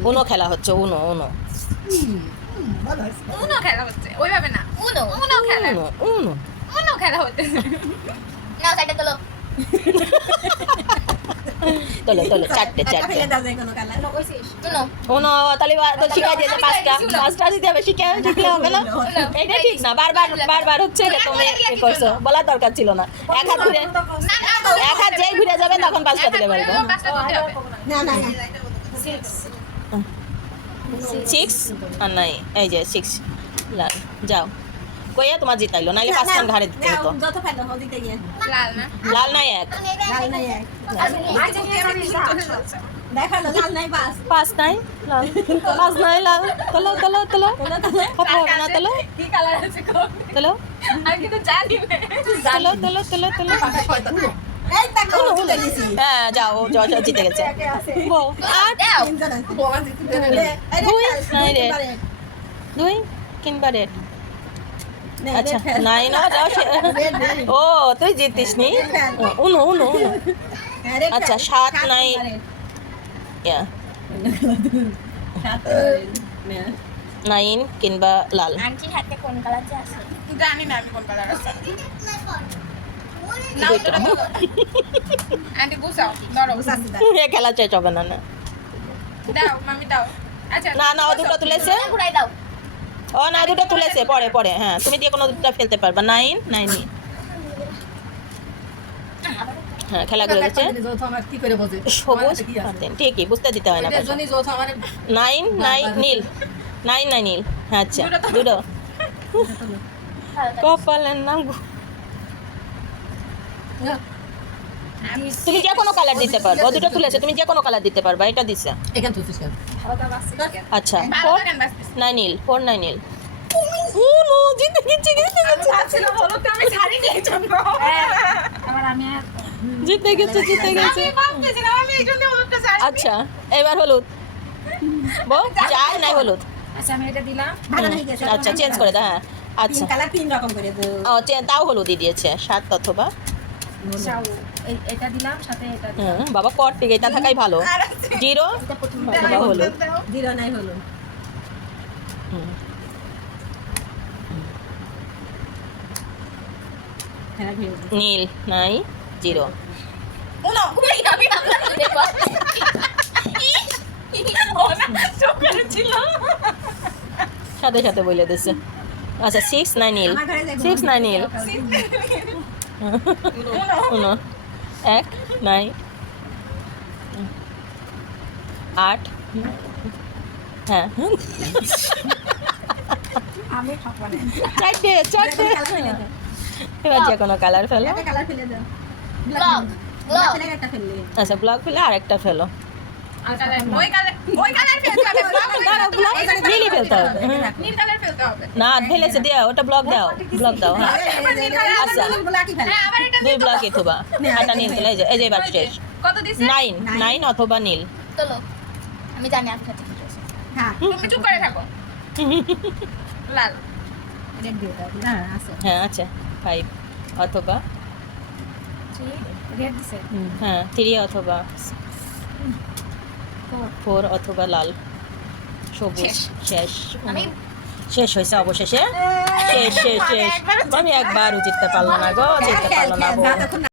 উনো খেলা হচ্ছে উনো উনো উনো খেলা হচ্ছে ওইভাবে না। উনো উনো খেলা। উনো উনো খেলা হচ্ছে। না সাইডে তোলো। তোলো তোলো চারটে চারটে। উনো তাহলে বা- তো শিখাই দিয়েছে পাঁচটা। পাঁচটা দিতে হবে শিখে শিখলে হবে না? এটা ঠিক না বারবার বারবার হচ্ছে যে তুমি এ করছ। বলার দরকার ছিল না। এক হাত ঘুরে না না এক হাত যেই ঘুরে যাবে তখন পাঁচটা দিতে পারবে পাঁচটা না না না। সিক্স আর নাই। এই যে সিক্স যাও। কইয়া তোমার জিতাইলো নাইলে পাঁচখান ঘাড়ে দিতে হতো লাল না? লাল নাই এক। লাল নাই এক। দেখাল লাল নাই বাস পাঁচ নাই লাল। পাঁচ নাই লাল। তোলো তোলো তোলো। কথা হবে না তোলো। কি কালার আছে গো? তোলো। তোলো তোলো তোলো তোলো। হ্যাঁ যাও যাও যাও, জিতে গেছে। দুই, কিংবা রেড আচ্ছা নাই না। ও তুই জিতিস নি উনো উনো উনো। আচ্ছা, সাত নাই। নাইন কিংবা লাল। আন্টির হাতে কোন কালার আছে? জানি না আমি কোন কালার আছে? খেলা চাই হবে না না। দাও মামি দাও। আচ্ছা না না ও দুটো তুলেছে। ও না দুটো তুলেছে পরে পরে হ্যাঁ। তুমি দিয়ে কোনো দুটো ফেলতে পারবা। নাইন নাইনই হ্যাঁ খেলা করে গেছে যৌথ আমার কি করে বোঝে? সবুজ ঠিকই বুঝতে দিতে হয় না নাইন নাইন নীল। নাইন নাইন নীল। হ্যাঁ আচ্ছা দুটো কপালের নাম তুমি যে কোনো কালার দিতে পারবে ও দুটো তুলেছে তুমি যে কোনো কালার দিতে পারবা এটা দিছে। এখান তুলছিস কেন? আচ্ছা। ফোর নাইন নীল ফোর নাইন নীল ও নো জিতে গেছে জিতে আমি গেছে। ভাবছিলাম হলো তো আমি নিয়ে জন্য আবার আমি জিতে গেছে জিতে গেছে। আমি এই জন্য হলুদটা ছাড়ি আচ্ছা এবার হলুদ। বল চার নাই হলুদ। আচ্ছা আমি এটা দিলাম। আচ্ছা চেঞ্জ করে দাও হ্যাঁ। আচ্ছা। কালার তিন রকম করে দাও। ও তাও হলুদই দিয়েছে সাত অথবা। এটা দিলাম সাথে এটা হুম, বাবা কট পেগে এটা থাকাই ভালো। জিরো? হলুদ জিরো নাই হলো। হুম। হ্যাঁ ভেবে নীল নাই জিরো। সাথে সাথে বলে দিচ্ছে আচ্ছা সিক্স নাই নীল। সিক্স নাই নীল। উনো এক নাই আট হ্যাঁ আমি চারটে চারটে ফেলে দাও এবার যে কোনো কালার ফেলো আচ্ছা ব্লক ফেলে আরেকটা ফেলো না ফেলেছে দিয়া ওটা ব্লক দাও ব্লক দাও হ্যাঁ। আচ্ছা। হ্যাঁ দুই ব্লকই থোবা। একটা নীল দিলে এই যে এবার শেষ। Nine nine. অথবা নীল। আমি জানি আপনার হ্যাঁ। তুমি চুপ করে থাকো। লাল। হ্যাঁ আচ্ছা ফাইভ অথবা। হ্যাঁ থ্রি অথবা। ফোর অথবা লাল সবুজ শেষ। শেষ। হয়েছে অবশেষে। শেষ শেষ শেষ। আমি একবারও জিততে পারলাম না গো জিততে পারলাম না